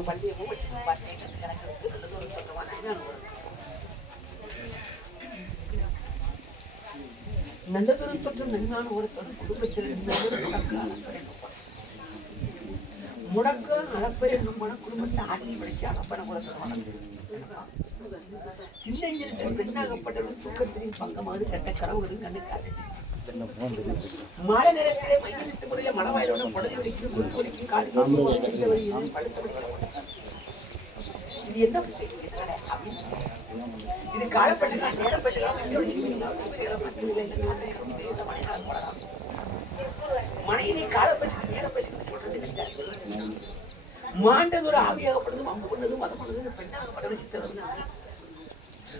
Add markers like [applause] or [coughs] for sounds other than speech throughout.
பட்சகுரு பள்ளியமும் வச்சு எனக்கு கணக்கு ஒரு சொல்றவான நல்லதொரு தொற்று நன்றான ஒருத்தர் குடும்பத்தில் முடக்க அளப்பை என்னும் குடும்பத்தை ஆட்டி படிச்சு அளப்பன கூட சொல்லுவாங்க சின்ன பெண்ணாகப்பட்டவர்கள் தூக்கத்திலையும் பங்கமாவது கட்ட கரவுகளும் கண்ணுக்காது மழை நேரத்திலே மையத்து முறையில் மணவாயிலோட புடவை வடிக்கும் குறுக்கு வடிக்கும் கால் வடிக்கும் இது என்ன இது போடலாம் மனையினை காலப்பட்டு நேரப்பட்டு சொல்றது கிடையாது ஆவியாகப்படுதும் அம்பு பண்ணதும் மதம் பண்ணதும் பெண்ணாகப்பட்டது சித்தம்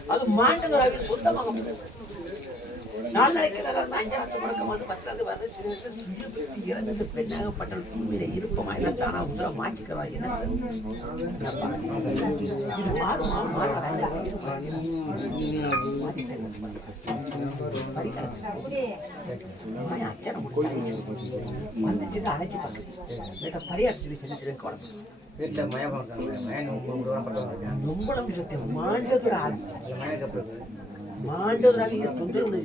அது மாண்டவர் ஆவியை சொந்தமாக நாளைக்கு நடந்த அஞ்சாவது முடக்கம் வந்து பத்தாவது வந்து சிறு சுய சுத்தி இறந்து பெண்ணாகப்பட்ட உண்மையில இருப்பமா? தானா மாற்றிக்கிறவா? என்ன மாறுமா அழைச்சி பரியார் சொல்லி குழம்பு வீட்டில் ரொம்ப சத்தியம் மாண்டவராக இங்க தொந்தரவு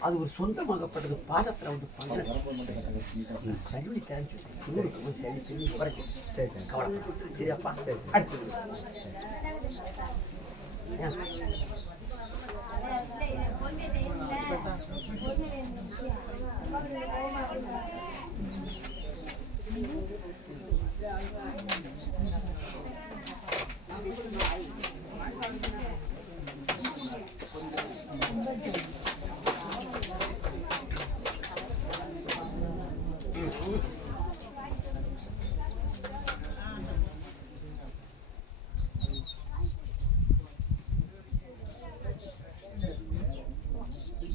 அது ஒரு சொந்தமாகப்பட்டது. பாசத்துல வந்து பண்றது கல்வி தெரிஞ்சு சரி திரும்பி கவலை சரியாப்பா அடுத்தது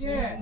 ஏன்?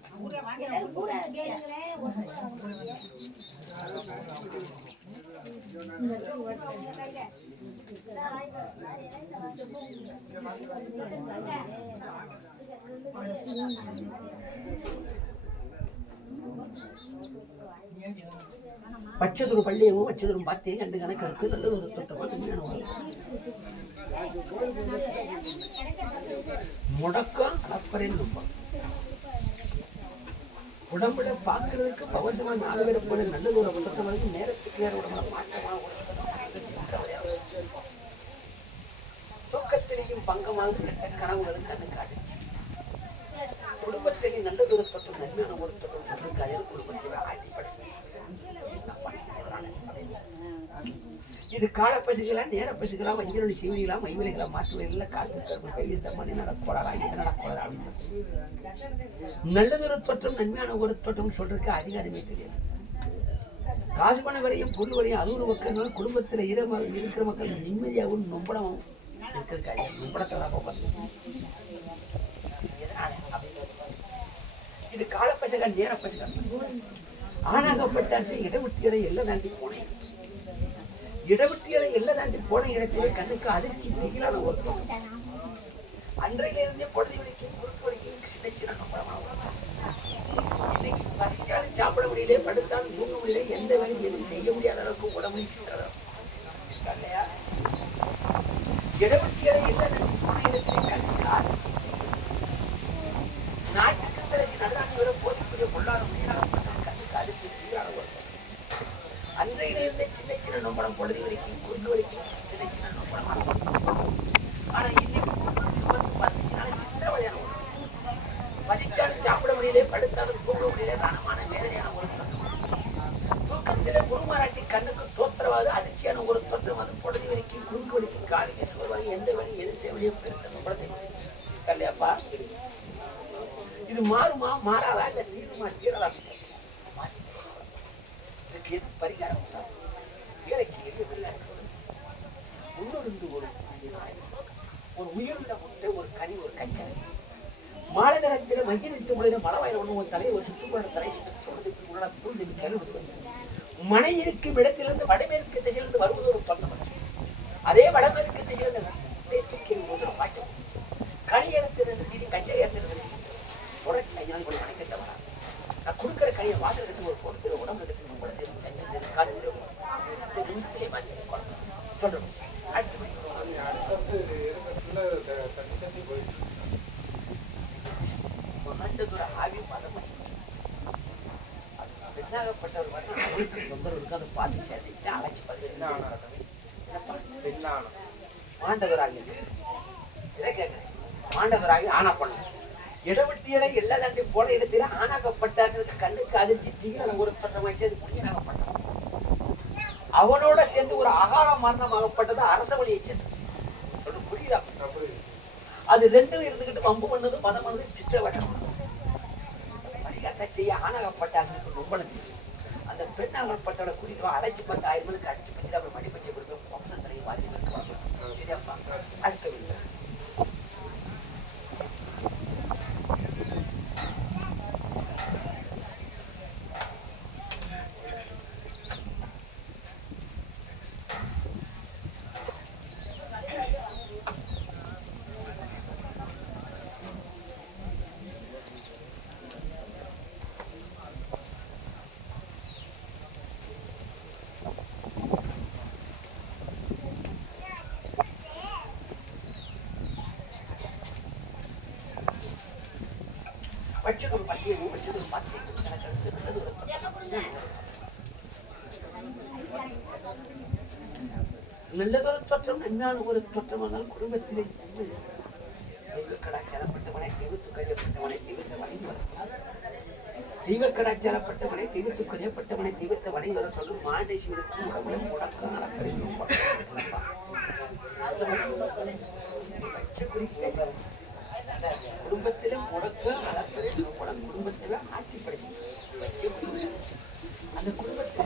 பச்சதுரும் பார்த்தே ரெண்டு கணக்கு எடுத்து நல்ல ஒரு தொட்டமா முடக்கம் அளப்பறைன்னு நம்பம் உடம்புல பார்க்கறதுக்கு பவசமா நாலு பேர் போல நல்ல ஒரு பொறுத்த வரைக்கும் நேரத்துக்கு நேரம் உடம்புல மாற்றமா தூக்கத்திலேயும் பங்கமாக கெட்ட கனவுகளும் கண்ணு காட்டுச்சு குடும்பத்திலேயும் நல்ல தூரத்தொட்டு நன்மையான ஒரு தொட்டு கயல் குடும்பத்தில் ஆட்டி இது கால பசுகளா நேர பசுகளா வஞ்சலி சிவனிகளா மைவலிகளா மாற்றுவதில்லை காத்து கரும கையில் மணி நடக்கூடாதா இது நடக்கூடாதா அப்படின்னு நல்லதொரு தோற்றம் நன்மையான ஒரு தோற்றம் சொல்றதுக்கு அதிகாரமே தெரியாது காசு பண வரையும் பொருள் வரையும் அது ஒரு மக்கள் குடும்பத்தில் இர இருக்கிற மக்கள் நிம்மதியாகவும் நொம்பளமும் இருக்கிறதுக்கு நொம்பளத்தில் தான் இது இது பசுகள் நேர பசுகள். ஆனாகப்பட்டாச்சு இடவிட்டு எல்லாம் தாண்டி போனேன். இடவிட்டியலை எல்லை தாண்டி போன இடத்திலே கண்ணுக்கு அதிர்ச்சி திகிலான ஒரு அன்றையிலிருந்தே குழந்தை வலிக்கும் குறுக்கு வலிக்கும் சின்ன சின்ன இன்னைக்கு பசிச்சாலும் சாப்பிட முடியல படுத்தாலும் தூங்க முடியல எந்த வேலையும் எதுவும் செய்ய முடியாத அளவுக்கு உடம்பு சுற்றுறது இல்லையா? இடவிட்டியலை எல்லை தாண்டி போன இடத்திலே கண்ணுக்கு அதிர்ச்சி நாட்டுக்கு பிறகு நல்லாண்டு வர போதிக்கூடிய பொருளாதார முடியாத கண்ணுக்கு அதிர்ச்சி திகிலான ஒரு தோற்றம். அன்றையிலிருந்தே சின்ன சின்ன பொழுது வரைக்கும் கொண்டு வரைக்கும் சின்ன சின்ன நம்பளம் ஆனால் இன்னைக்கு வந்து பார்த்தீங்கன்னா சின்ன வழியான பசிச்சாலும் சாப்பிட முடியல படுத்தாலும் தூங்க முடியல கனமான வேதனையான ஒரு தூக்கத்தில் குருமாராட்டி கண்ணுக்கு தோத்திரவாது அதிர்ச்சியான ஒரு தோற்றம் அது. பொழுது வரைக்கும் குறுக்கு வரைக்கும் காலிಗೆ சோர்வாக எந்த வழி எது செய்வதையும் பெருத்த நம்பளத்தை இல்லையாப்பா இது மாறுமா மாறாதா இல்லை தீருமா தீரதா இதுக்கு எது பரிகாரம் உண்டா? வேலைக்கு எது இல்லை உள்ளிருந்து ஒரு ஒரு உயிருள்ள முட்டை ஒரு கனி ஒரு கச்சனை மாலை நேரத்தில் விட்டு முறையில மலவாயில் ஒன்று ஒரு தலையை ஒரு சுற்றுப்புற தலை சொல்றதுக்கு முன்னாடி புரிஞ்சு கருவுது மனை இருக்கும் இடத்திலிருந்து வடமேற்கு திசையிலிருந்து வருவது ஒரு பக்கம் அதே வடமேற்கு திசையிலிருந்து தெற்குக்கு ஒரு பாய்ச்சம் கனி இடத்திலிருந்து சீனி கச்சை இடத்திலிருந்து உடனே ஐயா கூட கணக்கிட்ட வரா நான் கொடுக்குற கையை வாசல் எடுத்து ஒரு கொடுத்து உடம்பு எடுத்து உங்களை தெரியும் செஞ்சு காது இந்த நிமிஷத்திலே மாற்றி சொல்றோம் அடுத்து மகண்டதுர ஆவி பதம் பெண்ணாகப்பட்டவர் மட்டும் அவருக்கு தொந்தரவுக்கு அதை பார்த்து சேர்த்துட்டு அழைச்சி பதிவு மாண்டவராகி இதை கேட்குறேன் மாண்டவராகி ஆனா பண்ண இடவெட்டியடை எல்லா தாண்டி போன இடத்துல ஆணாக்கப்பட்டாசனுக்கு கண்ணுக்கு அதிர்ச்சி தீவிர ஒரு பட்டமாச்சு புண்ணியனாகப்பட்டான் அவனோட சேர்ந்து ஒரு அகால மரணமாகப்பட்டது அரச வழியை சேர்ந்து ஒண்ணு புரியுதா அது ரெண்டும் இருந்துகிட்டு வம்பு பண்ணது மதம் பண்ணது சித்திரவட்டம் வழிகாட்ட செய்ய ஆனகப்பட்டாசனுக்கு ரொம்ப நன்றி. அந்த பெண்ணாகப்பட்டோட குறித்து அழைச்சி பத்து ஆயிரம் மணிக்கு அடிச்சு பச்சு. அப்புறம் மடி பச்சை கொடுப்பேன் வம்சத்திலையும் வாரிசு சரியாப்பா. அடுத்த வீடு. அடுத்து நல்லது ஒரு நல்லதொரு தொற்றம் என்னான ஒரு தொற்றம் ஆனால் குடும்பத்திலே தெய்வ கடாச்சாரப்பட்டவனை தெய்வத்து கழியப்பட்டவனை தெய்வத்தை வணங்கி வர தெய்வ கடாச்சாரப்பட்டவனை தெய்வத்து கழியப்பட்டவனை தெய்வத்தை வணங்கி வர சொல்லும் மாதேஸ்வருக்கு உடம்புல முடக்கம் நடக்கிறது வச்ச குறிப்பு குடும்பத்தில முடக்க அளப்பறை குடம் குடும்பத்தில ஆட்சி படைச்சு அந்த குடும்பத்தை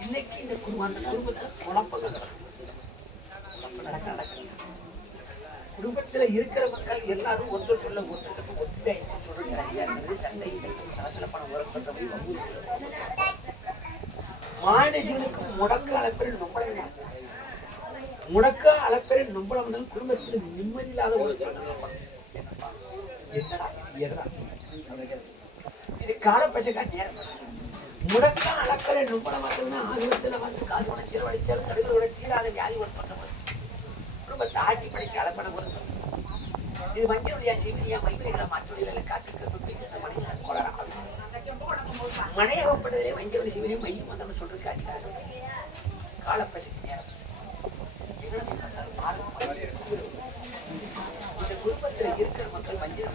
இன்னைக்கு இந்த குடும்பம் அந்த குடும்பத்தில் குழப்பங்கள் நடக்கும் நடக்க நடக்க. குடும்பத்துல இருக்கிற மக்கள் எல்லாரும் ஒருத்தர் சொல்ல ஒருத்தருக்கு ஒத்துமை சண்டை சலசலப்பான பணம் மாநிலங்களுக்கு முடக்க அளப்பறை ரொம்ப உனக்கா அளப்பெரிய நம்பளம் வந்தாலும் குடும்பத்தில் நிம்மதி இல்லாத ஒரு இது? கால இது? காலப்பசக்கா முடக்கா முடக்க அளப்பெரிய நம்பளம் மட்டும்தான் ஆகிரத்தில் வந்து காசு உடனே செலவழிச்சால் கடுகளோட தீராத வியாதி ஒன்று பண்ண குடும்பத்தை ஆட்டி படைச்சு அளப்பட ஒரு இது மஞ்சளுடைய சிவினியா மைத்திரிகளை மாற்றுவதில் காத்திருக்கிறது. மனிதன் கோளாறு மழையாகப்பட்டதிலே மஞ்சள் சிவனையும் மையம் வந்தவன் சொல்றதுக்கு அடிக்காது காலப்பசக்கு நேரம். இந்த குடும்பத்துல இருக்கிற மக்கள் மஞ்சள்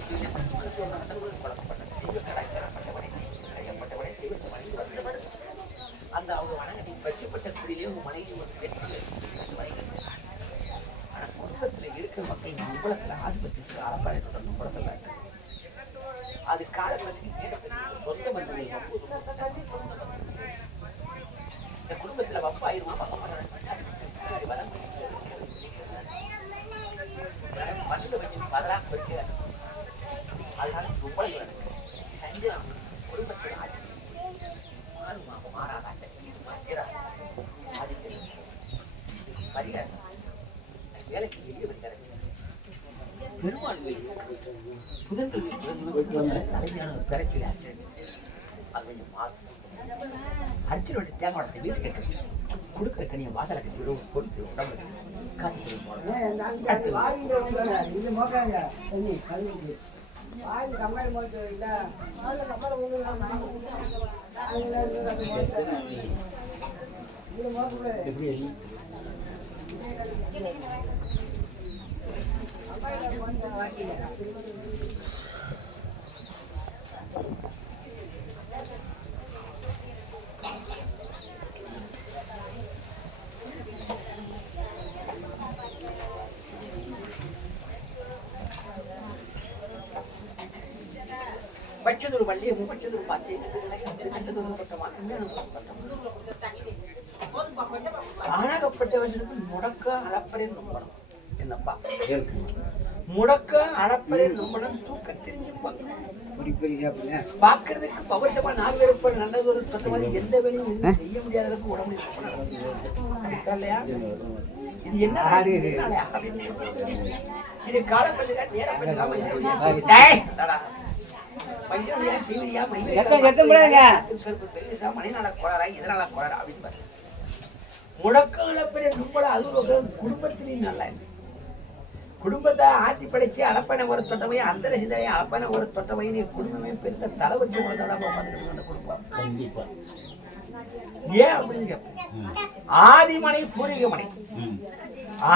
அந்த அவங்க வணங்கி பச்சைப்பட்ட குடியிலே உங்க மனைவி ஒரு வெற்றி ஆனால் குடும்பத்துல இருக்கிற மக்கள் நம்பளத்துல ஆதிபத்தியத்துல அரசாயத்தோட நம்பளத்துல அது கால சொந்த பந்தங்கள் இந்த குடும்பத்தில் வம்பு ஆயிருமா பக்கம் மண்ணில் பெருக்கிறார் அதனால ரொம்ப சஞ்சலம் குடும்பத்தில் ஆட்சி ஆன்மாவும் மாறாதாட்ட மாற்றார் அதுக்கு பரிகாரம் வேலைக்கு வெளியே வருகிறது பெருமாள் புதன்கள் தலைமையான பிறக்கிறார் கொஞ்சம் மாசம் அர்ச்சனோட தேங்காய் வீட்டுக்கு கட்டி கொடுக்குற கனியை வாசலை கட்டி கொடுத்து உடம்புல காத்து எப்படி பச்சதொரு வள்ளியம் பச்சதொரு பாத்தி பச்சதொரு பட்டமான ஆணகப்பட்டவர்களுக்கு முடக்க அளப்பறை நம்பணும். என்னப்பா? முடக்க அளப்பறை நம்பணும். தூக்க தெரிஞ்சு பாக்குறதுக்கு பவசமா நாலு பேருப்ப நல்லது ஒரு எந்த வேலையும் எதுவும் செய்ய முடியாத அளவுக்கு உடம்பு. இல்லையா? இது என்ன இது கால பிரச்சனை முடக்கால பெரிய நும்பல அது ஒரு குடும்பத்திலையும் நல்லா. குடும்பத்தை ஆட்டி படைச்சு அளப்பனை ஒரு தொட்டவை அந்த சிந்தனை அளப்பனை ஒரு தொட்டவை நீ குடும்பமே பெருத்த தலை வச்சு உட்காந்துட்டு அந்த குடும்பம் கண்டிப்பா. ஏன் அப்படின்னு கேட்பேன் ஆதிமனை பூர்வீகமனை. ம்.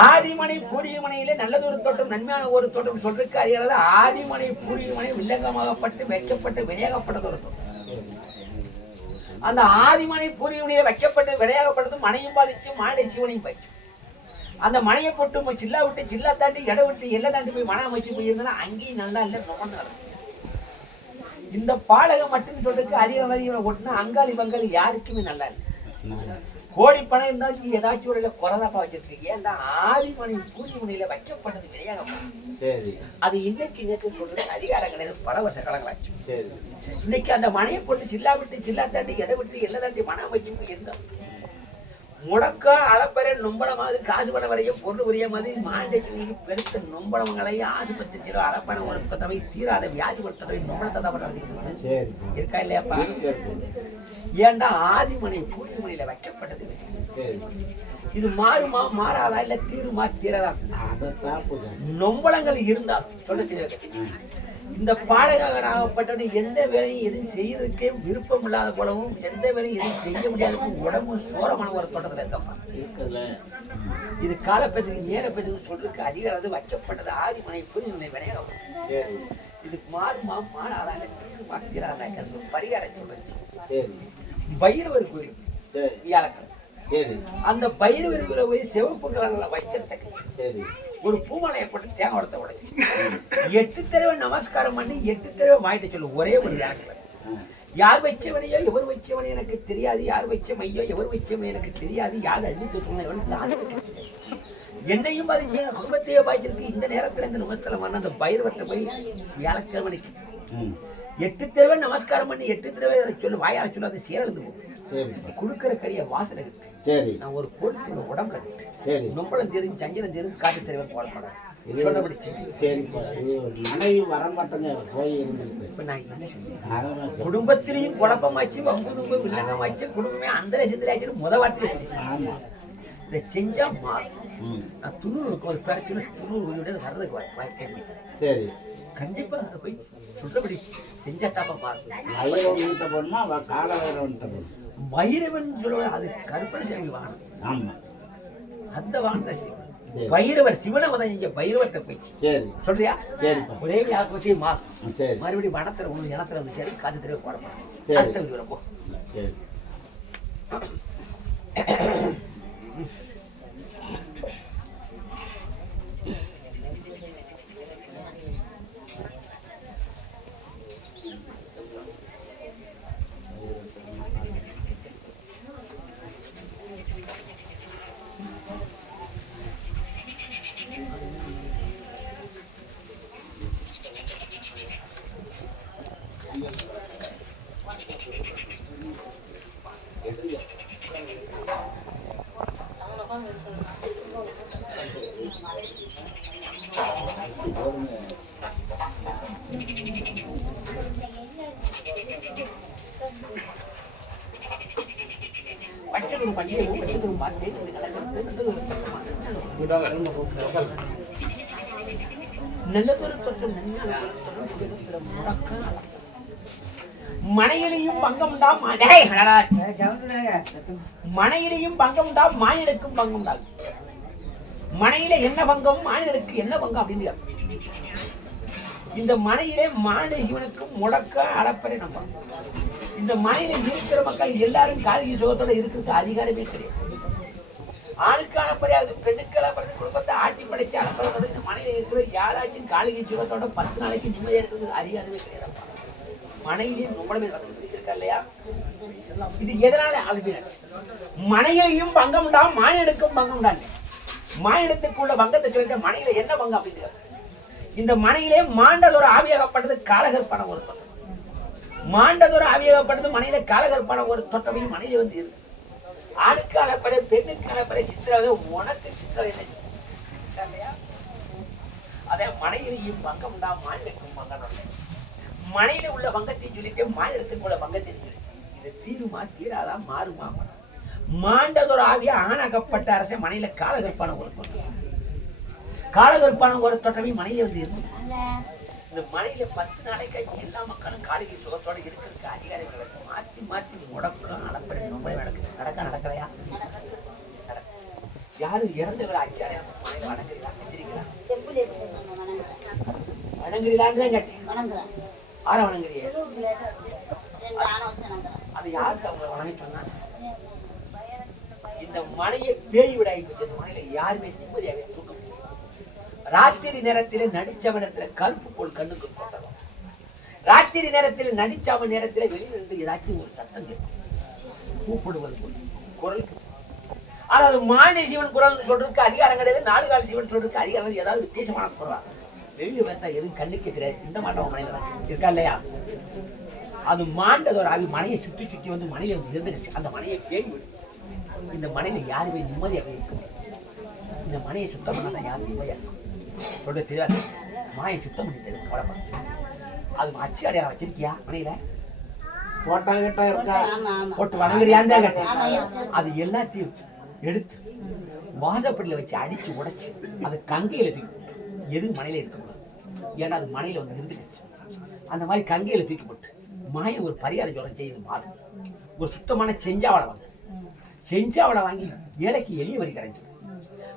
ஆதிமனை பூர்வீகமனையிலே நல்லதொரு தோட்டம் நன்மையான ஒரு தோட்டம் சொல்றதுக்கு அறியாத ஆதிமனை பூரியமனை வில்லங்கமாகப்பட்டு வைக்கப்பட்டு விநியோகப்பட்டது ஒரு தோட்டம் அந்த ஆதிமனை பூர்வீகமனையில வைக்கப்பட்டு விளையாகப்பட்டது மனையும் பாதிச்சு மாடை சிவனையும் பாதிச்சு அந்த மனையை போட்டு போய் சில்லா விட்டு சில்லா தாண்டி இட விட்டு எல்லை தாண்டி போய் மன அமைச்சு போயிருந்தா அங்கேயும் நல்லா இல்லை ரொம்ப இந்த பாடகம் மட்டும் சொல்றதுக்கு அதிக அதிகம் ஓட்டுனா அங்காளி பங்காளி யாருக்குமே நல்லா இல்லை. கோடி பணம் இருந்தாலும் ஏதாச்சும் ஒரு குறைதாப்பா வச்சிருக்கீங்க. ஏன்னா ஆதிமணி பூஜைமணியில வைக்கப்பட்டது கிடையாது அது இன்னைக்கு இன்னைக்கு சொல்றது அதிகாரம் கிடையாது பல வருஷ காலங்களாச்சு. இன்னைக்கு அந்த மனையை போட்டு சில்லா விட்டு சில்லா தாண்டி எடை விட்டு எல்லை தாண்டி மனம் வச்சு இருந்தோம். முடக்க அளப்பறை நொம்பளமாவது காசு பணம் வரையும் பொருள் உரிய மாதிரி மாண்டேஸ்வரிக்கு பெருத்த நொம்பளங்களையும் ஆசுபத்திரி சில அளப்பணம் ஒரு தடவை தீராத வியாதி ஒரு தடவை நொம்பளத்தை தான் இருக்கா இல்லையாப்பா. ஏன்டா ஆதிமனை பூஜைமணியில வைக்கப்பட்டது? இது மாறுமா மாறாதா இல்ல தீருமா தீரதா? நொம்பளங்கள் இருந்தால் சொல்ல தெரியாது. இந்த பாடகராகப்பட்டது எந்த வேலையும் எதுவும் செய்யறதுக்கே விருப்பம் இல்லாத போலவும் எந்த வேலையும் எதுவும் செய்ய முடியாத உடம்பு சோரமான ஒரு தோட்டத்தில் இருக்கப்பா இருக்குல்ல இது கால பேசுறது நேர பேசுறது சொல்றதுக்கு அதிகாரம் வைக்கப்பட்டது. ஆதிமனை புரிஞ்சு வினையாகும் இதுக்கு மாறுமா மாறாதா இல்ல தீருமா தீராதா? என்று பரிகாரம் சொல்லுச்சு பைரவர் கோயில் வியாழக்கிழமை அந்த பைரவர் கோயில போய் சிவப்பு கலர்ல சரி. ஒரு பூமாலையை போட்டு தேங்காய் உடத்த உடைச்சு. எட்டு தடவை நமஸ்காரம் பண்ணி எட்டு தடவை வாங்கிட்டு சொல்லு. ஒரே ஒரு ஆ. யார் வச்சவனையோ எவர் வச்சவனோ எனக்கு தெரியாது. யார் வச்ச மையோ எவர் வச்சவனோ எனக்கு தெரியாது. யார் அள்ளி தூக்கணும் என்னையும் பாதிச்சு குடும்பத்தையே பாதிச்சிருக்கு. இந்த நேரத்துல இந்த பண்ண அந்த பைரவர்கிட்ட போய் வியாழக்கிழமைக்கு எட்டு தடவை நமஸ்காரம் பண்ணி எட்டு தடவை அதை சொல்லு வாயால சொல்லு அது சேர்ந்து போகும் கொடுக்கிற கரிய வாசனை இருக்கு சரி. நான் ஒரு பொருள் உடம்புல இருக்கு சரி. நொம்பளம் தெரிஞ்சு சஞ்சலம் தெரிஞ்சு காட்டு தெரிவன் போடப்படாது சொன்னபடி இது மனைவி வரமாட்டேங்க போய் இருந்துட்டு. இப்ப நான் என்ன சரி. குடும்பத்திலையும் குழப்பமாச்சு வம்பு தும்பு வில்லங்கமாச்சு குடும்பமே அந்த சிந்தராச்சு முத வார்த்தையில சொல்லிட்டேன். ஆமா. இதை செஞ்சா மாறும். நான் துணூருக்கு ஒரு பிரச்சனை உயிரோட வர்றதுக்கு வாய்- வாய்ச்சே இல்லை. சரி. கண்டிப்பா அதை போய் சொல்றபடி செஞ்சா தாப்பா மாறும் வயிறு வீட்டை போடணுமா அவ கால வீட்டை போடணும் சொல்லுவாங்க அது கருப்பண சாமி வாகனம் ஆமா. அந்த வாகனத்தை செய்யும். சரி. பைரவர் சிவனை மதம் இங்க பைரவர்கிட்ட போயிடுச்சு சரி. சொல்றியா? சரிப்பா. ஒரே வச்சு மாறும் ம், சரி. மறுபடியும் வனத்துல ஒண்ணு இனத்துல வந்து சரி காது தெரிய போட சரி. அடுத்த வீடு சரி. [coughs] மனையிலையும் பங்கம் உண்டா டேய், அடடா. மனையிலையும் பங்கம் உண்டா மானிடருக்கும் பங்கம் உண்டா மனையில என்ன பங்கம் மானிடருக்கு என்ன பங்கம் அப்படின்னு. இந்த மனையிலே மானிட இவனுக்கும் முடக்க அளப்பறை நம்ம. இந்த மனையில இருக்கிற மக்கள் எல்லாரும் காலிகை சுகத்தோட இருக்கிறதுக்கு அதிகாரமே கிடையாது. ஆணுக்கு அளப்பறையாது பெண்ணுக்கு அளப்பறை குடும்பத்தை ஆட்டி படைச்சு அளப்பறை இந்த மனையில இருக்கிற யாராச்சும் காலிகை சுகத்தோட பத்து நாளைக்கு நிம்மதியா இருக்கிறதுக்கு அதிகாரமே கிடையாது மனைவியும் நம்மளுமே இருக்கா இல்லையா? இது எதனால அழுப்பின மனையையும் பங்கம் உண்டா? மானிடக்கும் பங்கம் உண்டாங்க மானிடத்துக்குள்ள பங்கத்துக்கு இருக்க மனையில என்ன பங்கம் அப்படிங்கிறது இந்த மனையிலே மாண்டதொரு ஆவியாகப்பட்டது காலகற்பனம் ஒரு தொட்டம் மாண்டதொரு ஆவியாகப்பட்டது மனையில காலகற்பனம் ஒரு தொட்டமையும் மனையில வந்து இருக்கு. ஆணுக்கு அளப்பறை பெண்ணுக்கு அளப்பறை சித்திரவை உனக்கு சித்திரம் என்ன இல்லையா? அதே மனையிலையும் பங்கம் உண்டா? மாநிலக்கும் பங்கம் உண்டு? மனையில உள்ள பங்கத்தை சொல்லிட்டு மாநிலத்துக்கு உள்ள பங்கத்தை சொல்லி. இது தீருமா தீராதா மாறுமா? மாண்டதொரு ஆகிய ஆணாகப்பட்ட அரசை மனையில காலகற்பான ஒரு காலகற்பான ஒரு தொட்டமே மனையில வந்து இருக்கு இந்த மனையில பத்து நாளைக்கு எல்லா மக்களும் காலிகை சுகத்தோட இருக்கிறதுக்கு அதிகாரிகள். மாத்தி மாத்தி முடக்கம் அளப்படை நம்மளே நடக்குது நடக்க நடக்கலையா? நடக்கு. யாரும் இறந்தவர்? ஆச்சாரியா வணங்குறீங்களா? வச்சிருக்கீங்களா? வணங்குறீங்களான்னு தான் கேட்டேன் ஆற வணங்குறியே அது யாருக்கு அவங்க வணங்க சொன்னாங்க இந்த மனையை பேய் விடாய் வச்ச இந்த மலையில யாருமே நிம்மதியாக தூக்க ராத்திரி நேரத்தில் நடிச்சவனத்துல கருப்பு போல் கண்ணுக்கு போட்டதும் ராத்திரி நேரத்தில் நடிச்சவன் நேரத்தில் வெளியிலிருந்து ஏதாச்சும் ஒரு சத்தம் கேட்கும். கூப்பிடுவது போல். குரல் ஆனால் அதாவது சிவன் குரல் சொல்றதுக்கு அதிகாரம் கிடையாது நாலு கால சிவன் சொல்றதுக்கு அதிகாரம் ஏதாவது வித்தியாசமான குரல்? வெளியே வந்தா எதுவும் கண்ணுக்கு தெரியாது. இந்த மாட்டோம் மனையில இருக்கா இல்லையா? அது மாண்டதோட அது மனையை சுற்றி சுற்றி வந்து மனையில வந்து இருந்துருச்சு அந்த மனையை விடும் இந்த மனையில யாருமே நிம்மதியாக இருக்க முடியாது. இந்த மனையை சுத்தம் பண்ணா யாரும் நிம்மதியாக இருக்கும் சொல்ல தெரியாது மாயை சுத்தம் பண்ணி தெரியும் கவலைப்பட அது அச்சு அடையாளம் வச்சிருக்கியா மனையில? போட்டா கிட்டா இருக்கா? போட்டு வணங்குறியான்னு கேட்டேன் அது எல்லாத்தையும் எடுத்து வாசப்படியில் வச்சு அடிச்சு உடைச்சு அது கங்கையில. எது மனையில இருக்கக்கூடாது ஏன்னா அது மனையில் வந்து இருந்துருச்சு அந்த மாதிரி கங்கையில் தூக்கி போட்டு மாயம் ஒரு பரிகார ஜோரம் செய்யுது மாறு. ஒரு சுத்தமான செஞ்சாவளை வாங்க. செஞ்சாவளை வாங்கி ஏழைக்கு எளிய வரி கரைஞ்சு.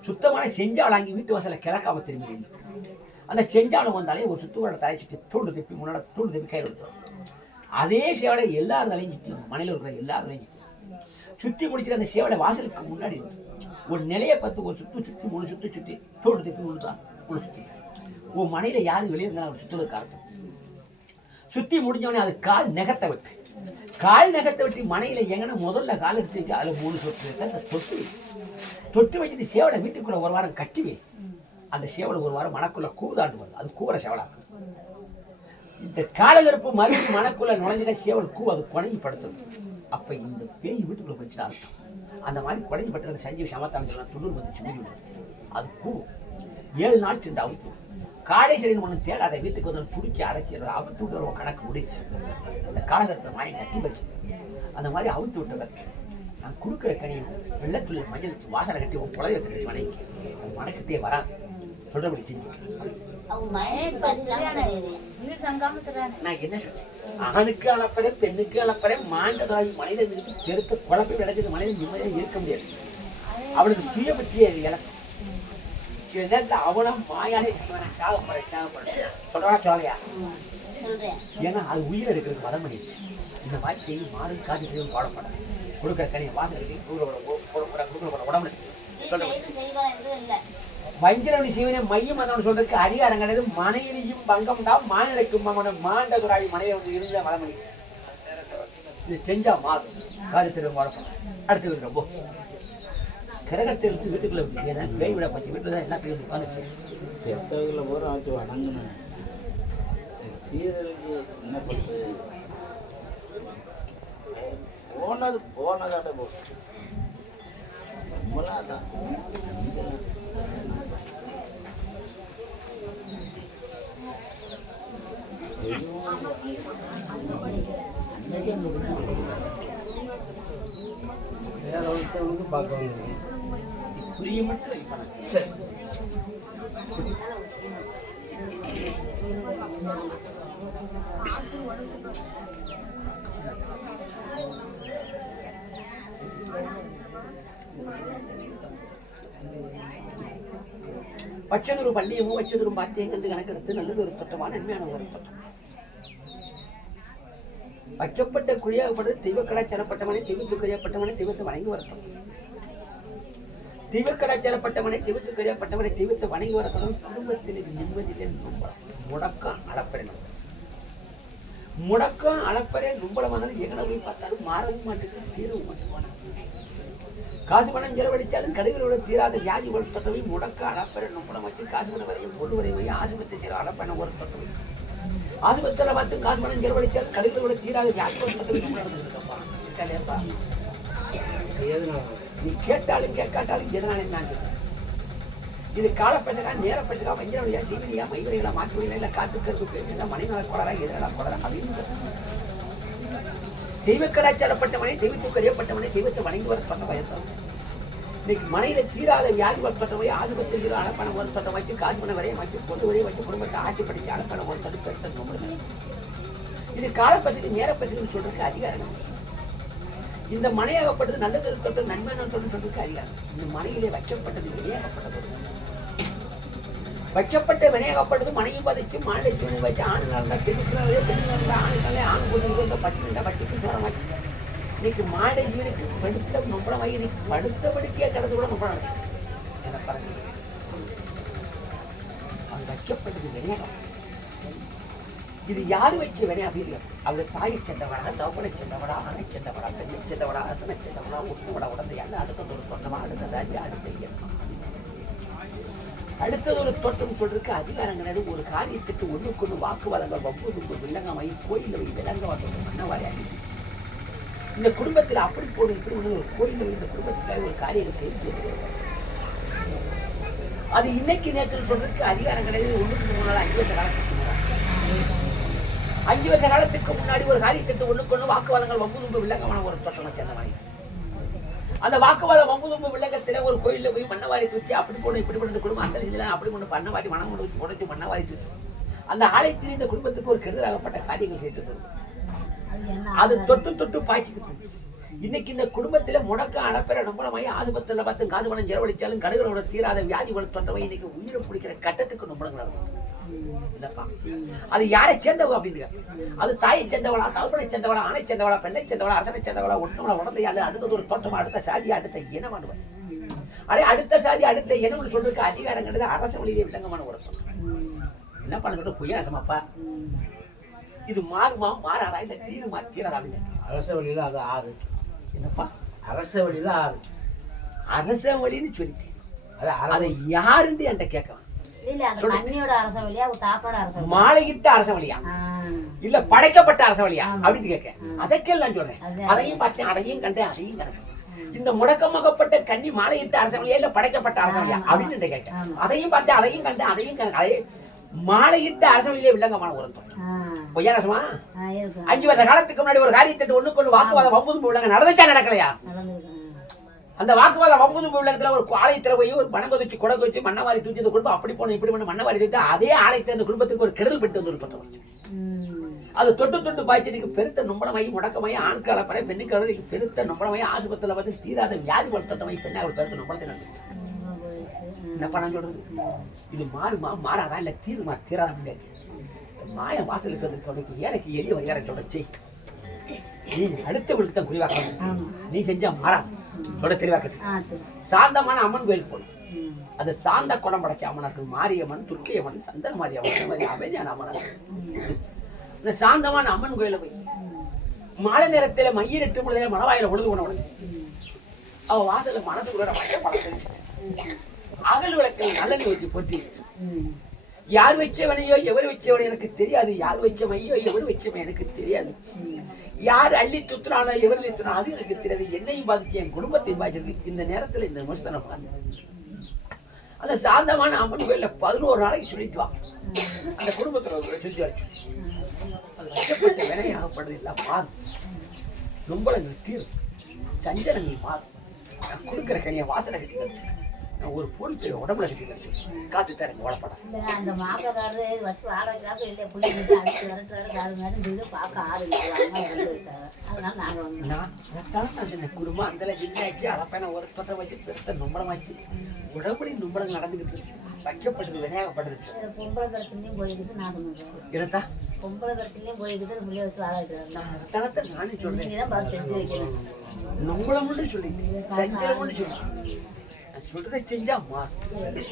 சுத்தமான செஞ்சாவளை வாங்கி வீட்டு வாசலில் கிழக்காம திரும்பி அந்த செஞ்சாவளை வந்தாலே ஒரு சுத்தோட தலை சுற்றி தூண்டு திருப்பி முன்னாடி தூண்டு திருப்பி கையில் எடுத்துரும் அதே சேவலை எல்லார் தலையும் சுற்றி மனையில் இருக்கிற எல்லாரும் தலையும் சுற்றி சுற்றி முடிச்சுட்டு அந்த சேவலை வாசலுக்கு முன்னாடி ஒரு நிலையை பார்த்து ஒரு சுற்று சுற்றி மூணு சுற்றி சுற்றி தோண்டு திருப்பி முழுதான் முழு சுற்றி உன் மனையில யாரும் வெளியே இருந்தாலும் அவர் சுற்றுவதற்கு அர்த்தம் சுத்தி முடிஞ்சவனே அது கால் நெகத்தை விட்டு. கால் நெகத்தை விட்டு மனையில எங்கன்னா முதல்ல கால் எடுத்து வைக்க மூணு சொட்டு அந்த தொட்டு தொட்டு வச்சுட்டு சேவலை வீட்டுக்குள்ள ஒரு வாரம் கட்டிவி அந்த சேவலை ஒரு வாரம் மனக்குள்ள கூதாண்டு வருது அது கூற சேவலா இந்த காலகருப்பு மறுபடியும் மனக்குள்ள நுழைஞ்ச சேவல் கூ அது குழஞ்சி படுத்தும். அப்ப இந்த பேய் வீட்டுக்குள்ள போச்சு அர்த்தம். அந்த மாதிரி குழஞ்சி படுத்துறது சஞ்சீவ் சமத்தான துணூர் வந்து வந்துச்சு அது கூ ஏழு நாள் சென்று அவுத்து காடேஸ்வரின் ஒன்று தேடாத வீட்டுக்கு வந்து துடிக்கி அடைச்சி அதை அவுத்து விட்டு ஒரு கணக்கு முடிச்சு. அந்த காலகட்டத்தை வாங்கி கட்டி வச்சு. அந்த மாதிரி அவுத்து விட்டவர் நான் கொடுக்குற கனியும் வெள்ளத்துள்ள மஞ்சள் வச்சு வாசனை கட்டி உன் குழந்தை வச்சு மனைக்கு. அது மனைக்கிட்டே வராது சொல்றபடி செஞ்சு நான் என்ன ஆணுக்கு அளப்பறை பெண்ணுக்கு அளப்பறை மாண்டதாகி மனித இருக்கு பெருத்த குழப்பம் நடக்குது மனிதன் நிம்மதியாக இருக்க முடியாது. அவனுக்கு சுய பற்றிய இலக்கம் சில நேரத்தில் அவனும் மாயாலே இவனை சாகப்பட சாகப்பட சொல்றா சொல்லையா ஏன்னா அது உயிர் எடுக்கிறது மதம் பண்ணிடுச்சு இந்த மாதிரி செய்யும் மாறு காட்சி செய்யும் பாடப்பட கொடுக்குற கனியை வாசல் கட்டி கொடுக்குற கொடுக்குற உடம்புல சொல்றேன் வஞ்சிரவணி சிவனை மையம் அதோட சொல்றதுக்கு அதிகாரம் கிடையாது. மனையிலையும் பங்கம் தான் மாநிலக்கும் பங்கம் மாண்டதுராவி மனையை வந்து இருந்த மதமணி இது செஞ்சா மாறும். காரியத்தில் குழப்பம் அடுத்து ரொம்ப. கிரகத்தை எடுத்து வீட்டுக்குள்ள விட்டு ஏன்னா பேய் விட பச்சு வீட்டில் தான் எல்லாத்தையும் வந்து உட்காந்துச்சு செத்தவங்களை பூரா வச்சு வணங்கணும் சீரழிஞ்சு என்ன பண்ணுறது போனது போனதாட்ட போ. நம்மளாம் தான் அன்னைக்கே முடிஞ்சு வேற வந்து பார்க்க வந்தேன் புரிய மட்டும் சரி பள்ளியமும் வச்சதொரு பாத்தியம் கண்டு கணக்கெடுத்து நல்லது ஒரு பட்டமான நன்மையான ஒரு பட்டம் வைக்கப்பட்ட குழியாகப்பட்டது தெய்வ கலாச்சாரப்பட்டவனை தெய்வத்து தெய்வத்தை வணங்கி வரட்டும் தெய்வ கலாச்சாரப்பட்டவனை தெய்வத்து கரியாப்பட்டவனை தெய்வத்தை வணங்கி வரட்டும் குடும்பத்தில் நிம்மதியில் முடக்கம் அளப்பெறணும் முடக்கம் அளப்பறே நும்பலமானது எங்கன பார்த்தாலும் மாறவும் மாட்டேங்குது தீரவும் மாட்டேங்குது. காசு பணம் செலவழித்தாலும் கடுகளோட தீராத வியாதி ஒரு தொட்டவை முடக்க அளப்பறை நும்பலம் வச்சு காசு பணம் வரையும் பொண்ணு வரையும் ஆசுபத்திரி செய்கிற அளப்பெண்ண ஒரு தொட்டவை ஆஸ்பத்திரியில் பார்த்து காசு பணம் செலவழித்தாலும் கடுகளோட தீராத வியாதி ஒரு தொட்டவை நடந்துருக்கப்பா இருக்கா நீ கேட்டாலும் கேட்காட்டாலும் எதனால நான் இது கால பேசுறா நேர பேசுறா வஞ்சன வழியா சீவனியா மைவரைகளா மாற்று வழியா இல்ல காத்துக்கிறது பேசுறா மணிநாள கொடரா எதிராளா கொடரா அப்படின்னு தெய்வ கலாச்சாரப்பட்டவனை தெய்வத்துக்கு அறியப்பட்டவனை தெய்வத்தை வணங்கி வரப்பட்ட பயத்தம் இன்னைக்கு மனையில தீராத வியாதி வரப்பட்டவை ஆதிபத்தில் அழப்பணம் வரப்பட்ட வச்சு காசு பண்ண வரைய வச்சு பொது வரைய வச்சு குடும்பத்தை ஆட்சி படிச்சு அழப்பணம் ஒரு தடுப்பு எடுத்து இது பிரச்சனை நேர பிரச்சனை சொல்றதுக்கு அதிகாரம் இந்த மனையாகப்பட்டது நல்லது இருக்கட்டும் நன்மை சொல்றதுக்கு அதிகாரம் இந்த மனையிலே வைக்கப்பட்டது வெளியாகப்பட்டது வைக்கப்பட்ட வினையாகப்பட்டது மனையும் பதிச்சு மாலை துணி வச்சு ஆண் நடந்தா பெண்ணுக்குள்ளே பெண் நடந்தா ஆணுக்களே ஆண் பொண்ணு பட்டு நின்றா பட்டுக்கு சோரம் வச்சு இன்னைக்கு மாடை ஜீவனுக்கு படுத்த நம்பளம் வாங்கி இன்னைக்கு படுத்தபடிக்கே கிடந்து கூட நம்பளம் என்ன பாருங்க அவன் வைக்கப்பட்டது வினையாகம் இது யாரு வச்ச வினை அப்படின்னு அவங்க தாய் சென்றவடா தவப்பனை சென்றவடா அணை சென்றவடா பெண்ணை சென்றவடா அத்தனை சென்றவடா உப்புவடா உடந்தை எல்லாம் அடுத்தது ஒரு சொந்தமா அடுத்ததாச்சு அடுத்த இயக்கம் அடுத்தது ஒரு தோட்டம் சொல்றதுக்கு அதிகாரம் கிடையாது ஒரு காரியத்துக்கு ஒன்றுக்கு ஒன்று வாக்குவாதங்கள் வம்பு வில்லங்கமாயி கோயில போய் விலங்க வந்தது மன்னவாரியாகி இந்த குடும்பத்தில் அப்படி போடு இப்படி ஒரு கோயில இந்த குடும்பத்துக்காக ஒரு காரியம் செய்து அது இன்னைக்கு நேரத்தில் சொல்றதுக்கு அதிகாரம் கிடையாது ஒன்றுக்கு மூணு நாள் ஐம்பது காலத்துக்கு அஞ்சு வருஷ காலத்துக்கு முன்னாடி ஒரு காரியத்திட்டு ஒண்ணுக்கு ஒண்ணு வாக்குவாதங்கள் வம்புதும்பு வில்லங்கமான ஒரு பட்டணம் சேர்ந்த மாதிரி அந்த வாக்குவாத வம்புதும்பு வில்லங்கத்தில ஒரு கோயில்ல போய் மண்ணவாரி தூக்கி அப்படி போன இப்படி பண்ண குடும்பம் அந்த இதுல அப்படி பண்ண பண்ணவாரி மனம் கொண்டு வச்சு உடச்சு மண்ணவாரி தூக்கி. அந்த ஆலயத்தில் இந்த குடும்பத்துக்கு ஒரு கெடுதலாகப்பட்ட காரியங்கள் செய்து அது தொட்டு தொட்டு பாய்ச்சிக்கிட்டு இன்னைக்கு இந்த குடும்பத்தில் முடக்க அடப்பெற நம்பளமாயி ஆஸ்பத்திரியில பார்த்து காது பணம் செலவழிச்சாலும் கடுகளோட தீராத வியாதி வள தொட்டவை இன்னைக்கு உயிரை பிடிக்கிற கட்டத்துக்கு நம்பளங்க அது யாரை சேர்ந்தவ அப்படின்னு அது தாயை சேர்ந்தவளா தகப்பனை சேர்ந்தவளா ஆணை சேர்ந்தவளா பெண்ணை சேர்ந்தவளா அரசனை சேர்ந்தவளா உடனே உடந்தையால அடுத்தது ஒரு தோட்டமா அடுத்த சாதி அடுத்த இனமானவன் அதே அடுத்த சாதி அடுத்த இனம்னு சொல்றதுக்கு அதிகாரம் கிடையாது அரச வழியிலே விலங்கமான உடம்பு என்ன பண்ண சொல்ற புய்யாசமாப்பா? இது மாறுமா மாறாதா? இந்த தீருமா தீராதா அப்படின்னு அரச வழியில அது ஆறு. என்னப்பா? அரச வழியில ஆறு அரச வழின்னு சொல்லி அது அதை யாருன்னு என்கிட்ட கேட்கலாம் மாலையிட்ட அரச வழியா? இல்ல படைக்கப்பட்ட அரச வழியா. அப்படின்னு கேட்க. அதற்கே நான் சொல்றேன். அது- அதையும் பார்த்தேன் அதையும் கண்டேன் அதையும் கண்டேன். இந்த முடக்கமாகப்பட்ட கன்னி மாலையிட்ட அரச வழியா இல்ல படைக்கப்பட்ட அரச வழியா. அப்படின்னு ஆமா. அதையும் பார்த்தேன் அதையும் கண்டேன் அதையும் மாலையிட்ட அரச வழியிலே வில்லங்கமான ஒரு ஆ, இருக்கு அஞ்சு வருஷ காலத்துக்கு முன்னாடி ஒரு காரியத்தை ஒண்ணுக்கு ஒண்ணு வாக்குவாதம் வம்புது உள்ளங்க நடந்துச்சா நடக்கலையா? அந்த வாக்குவாதம் வம்புது உள்ளத்துல ஒரு ஆலயத்துல போய் ஒரு பணம் வச்சு குடகு வச்சு மண்ணவாரி தூக்கி இந்த குடும்பம் அப்படி போன இப்படி பண்ண மண்ணவாரி தூக்கி அதே ஆலயத்தை அந்த குடும்பத்துக்கு ஒரு கெடுதல் பெற்று வந்து ஒரு. அது தொட்டு தொட்டு பாய்ச்சலுக்கு பெருத்த நும்பளமாயி முடக்கமாயி ஆண்கால படை பெண்ணுக்கால பெருத்த நும்பளமாயி ஆஸ்பத்திரியில வந்து தீராத வியாதி வளர்த்தமாயி பெண்ணா ஒரு பெருத்த நும்பளத்தை நடந்து. என்ன பண்ண சொல்றது? இது மாறுமா மாறாதா? இல்ல தீருமா தீராதா முடியாது மாய வாசலுக்கு வந்து உனக்கு ஏழைக்கு எளிய வரையார சொல்றச்சு நீ அடுத்தவளுக்கு தான் குறிவாக்கணும் நீ செஞ்சா மாறாது. சொல்ல தெளிவாக்கட்டு ஆ சரி. சாந்தமான அம்மன் கோயில் போகணும். அது சாந்த குளம் படைச்ச அம்மனாக்கு மாரியம்மன் துர்க்கையம்மன் சந்தன மாரியம்மன் மாதிரி அமைதியான அம்மனாக்கு இந்த சாந்தமான அம்மன் கோயில போய் மாலை நேரத்துல மயிர் எட்டு முழுதையில மணவாயில உழுது உணவு அவ வாசல்ல மனசுக்குள்ள மழை பழக்கம் அகல் விளக்கில் நல்லெண்ணெய் வச்சு பொட்டி. யார் வச்சவனையோ எவர் வச்சவனோ எனக்கு தெரியாது. யார் வச்சவையோ எவர் வச்சவன் எனக்கு தெரியாது. யார் அள்ளி துத்துறானோ எவர் துத்துறானோ அது எனக்கு தெரியாது. என்னையும் பாதிச்சு என் குடும்பத்தையும் பாதிச்சிருக்கு இந்த நேரத்துல இந்த விமர்சனம் நான் அந்த சாந்தமான அம்மன் கோயில பதினோரு நாளைக்கு சொல்லிட்டு வா. அந்த குடும்பத்துல சுற்றி சுத்தி வச்சு அது வைக்கப்பட்ட பாரு எல்லாம் மாறும் நும்பலங்கள் தீரும். சஞ்சலங்கள் மாறும். நான் கொடுக்குற கனியை வாசனை கட்டி ஒரு பொருள் உடம்புல கட்டி கழிச்சு காத்து தரேன் ஓடப்படம் இல்ல, அந்த மாப்பிள்ளைக்காரரு வச்சு வாடகைக்காக இல்லையா பிள்ளை வீட்டு அடிச்சு விரட்டுறாரு காடு மாதிரி இது பார்க்க ஆள் இல்லை அதனால நாங்கள் வந்தோம் குடும்பம் அந்த சின்னாச்சு அளப்பேன ஒரு தொட்டை வச்சு பெருத்த நும்பளமாச்சு உடம்புல நும்பளம் நடந்துக்கிட்டு. வைக்கப்பட்டது விநாயகப்பட்டது. வேற பொம்பளை கருத்துலையும் போய்கிட்டு நான் சொன்னேன் இருந்தா பொம்பளை போய்கிட்டு பிள்ளைய வச்சு வாடகைக்கிறாரு தனத்தை நானே சொல்றேன். தான் பார்த்து செஞ்சு வைக்கணும். நும்பளம்னு சொல்லி செஞ்சலம்னு சொல்லி. சொல்றதை செஞ்சா மா. சொல்றது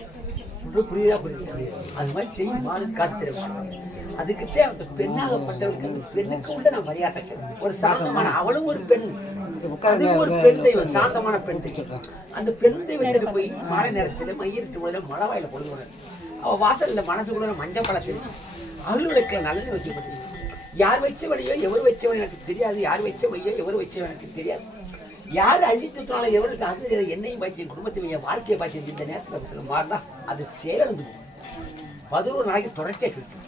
புரியுதா புரியுது அது மாதிரி செய்யும் மாறு காத்து தெரியும் அந்த பெண்ணாகப்பட்டவருக்கு அந்த பெண்ணுக்கு உள்ள நான் மரியாதை ஒரு சாந்தமான அவளும் ஒரு பெண். அதுவும் ஒரு பெண் தெய்வம் சாந்தமான பெண் தெய்வம். அந்த பெண் தெய்வத்துக்கு போய் மழை நேரத்துல மயிருக்கு முதல்ல மழை வாயில பொழுது அவ வாசல்ல மனசுக்குள்ள மஞ்சள் பழத்தில் அருளுடைய நல்லது வைக்கப்பட்டு யார் வச்ச வழியோ எவர் வச்சவன் எனக்கு தெரியாது. யார் வச்ச வழியோ எவர் வச்சவன் எனக்கு தெரியாது. யார் அழித்துட்டாலும் எவருக்கு அது என்னையும் பாய்ச்சி குடும்பத்தையும் என் வாழ்க்கையை பாய்ச்சி இந்த நேரத்தில் மாறினா அது சேர்ந்து பதினோரு நாளைக்கு தொடர்ச்சியாக கிடைக்கும்.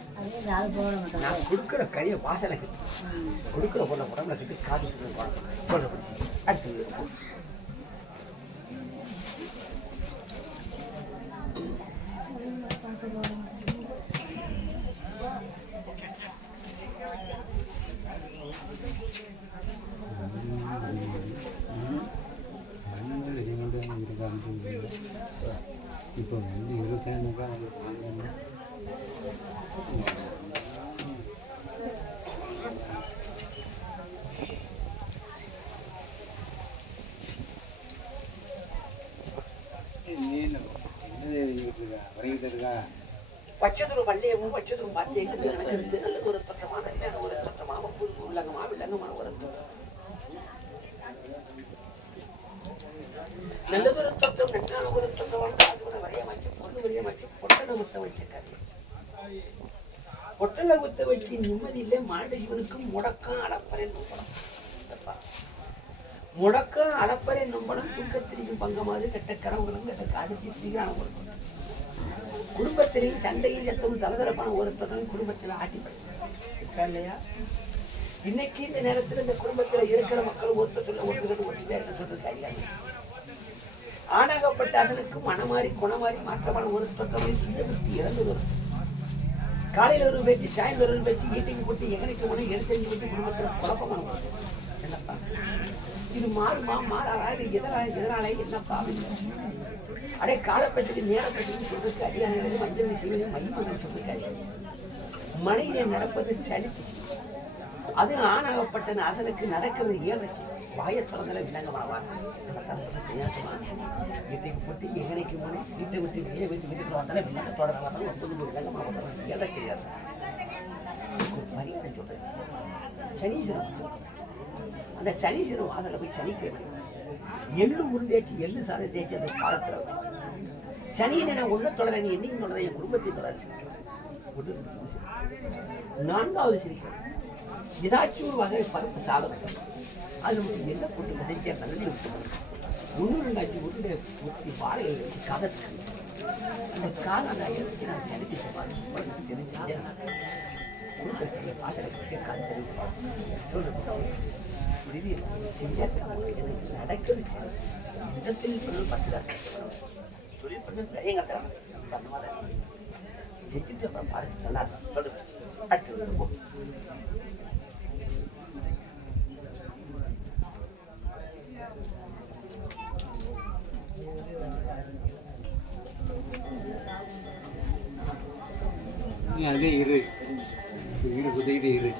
நான் கொடுக்குற கையை வாசனை கிட்டு கொடுக்குற பொண்ணை உடம்புல கிட்டு காது சொல்ல அடுத்து இப்போ வந்து இருக்கானுக்கா வாங்கணும் வரைகிறதுக்கா பச்சை துரு பள்ளியவும் பச்சை துரும் பார்த்து ஒரு பொட்டலை முத்த வச்சிருக்காரு பொட்டலை வச்சு நிம்மதியில மாண்டசிவனுக்கும் முடக்கம் அளப்பறை நம்பணும் முடக்கம் அளப்பறை நம்பணும் தூக்கத்திரிக்கும் பங்கமாவது கெட்ட கரவுகளும் கெட்ட காதிச்சு சீரான ஒரு குடும்பத்திலையும் சண்டையும் சத்தமும் சலசலப்பான ஒருத்தரும் குடும்பத்தில் ஆட்டி இல்லையா இன்னைக்கு இந்த நேரத்துல இந்த குடும்பத்துல இருக்கிற மக்கள் ஒருத்தர் சொல்ல ஒருத்தர் ஒற்றுமையா சொல்றது அறியாது ஆணாகப்பட்ட அசனுக்கு மனமாறி குணமாறி மாற்றமான ஒரு தொற்றமை சுயபுத்தி இறந்து வரும். காலையில் ஒரு பேச்சு சாயந்தரம் ஒரு பேச்சு ஈட்டிங் போட்டு எங்கனைக்கு உடனே எடுத்தறிஞ்சு விட்டு குடும்பத்தில் குழப்பமான ஒரு என்னப்பா? இது மாறுமா மாறாதா? இது எதனால எதனால? என்னப்பா? அப்படின்னு அடே காலப்பட்டுக்கு நேரப்பட்டுக்கு சொல்றதுக்கு அதிகாரிகளுக்கு மஞ்சள் செய்வது மையம் சொல்லிருக்காரு மனைவியை நடப்பது சலிப்பு அது ஆணாகப்பட்டன அசனுக்கு நடக்கிறது ஏழை வாய திறந்தல விலங்க வரவாங்க வீட்டுக்கு போட்டு எங்கனைக்கு முன்னே வீட்டை விட்டு வெளியே வீட்டு வீட்டுக்கு வந்தாலே விலங்க தொடர்ந்து ஒன்பது விலங்க மாவட்டம் ஏழை செய்யாது மரியாதை சொல்றேன். சனீஸ்வரன் அந்த சனீஸ்வரன் வாசல போய் சனிக்கிழமை எள்ளு உருண்டேச்சு எள்ளு சாதை தேய்ச்சி அந்த காலத்தில் வச்சு. சனியை நான் ஒன்றும் தொடர நீ என்னையும் தொடர என் குடும்பத்தை தொடர நான்காவது சிரிக்கிறேன் ஏதாச்சும் ஒரு வகை பருப்பு சாதம் அது நமக்கு என்ன போட்டு விதைக்க நல்லது ஒன்று ரெண்டாச்சு ஒன்று ஒத்தி வாழையை வச்சு கதத்து அந்த காலம் அந்த எடுத்து நான் செலுத்தி தெரிஞ்சு கொடுக்கக்கூடிய வாசலை பற்றி காத்து சொல்லுங்க புரியுது எனக்கு நடக்குது. இடத்தில் பொருள் பத்துதான் தொழில் பண்ண நிறைய அந்த மாதிரி. செஞ்சுட்டு அப்புறம் பாருங்க நல்லா இருக்கும். சொல்லுங்க. அடுத்து நீ அதே இரு. இரு குதிக்கிட்டு இரு.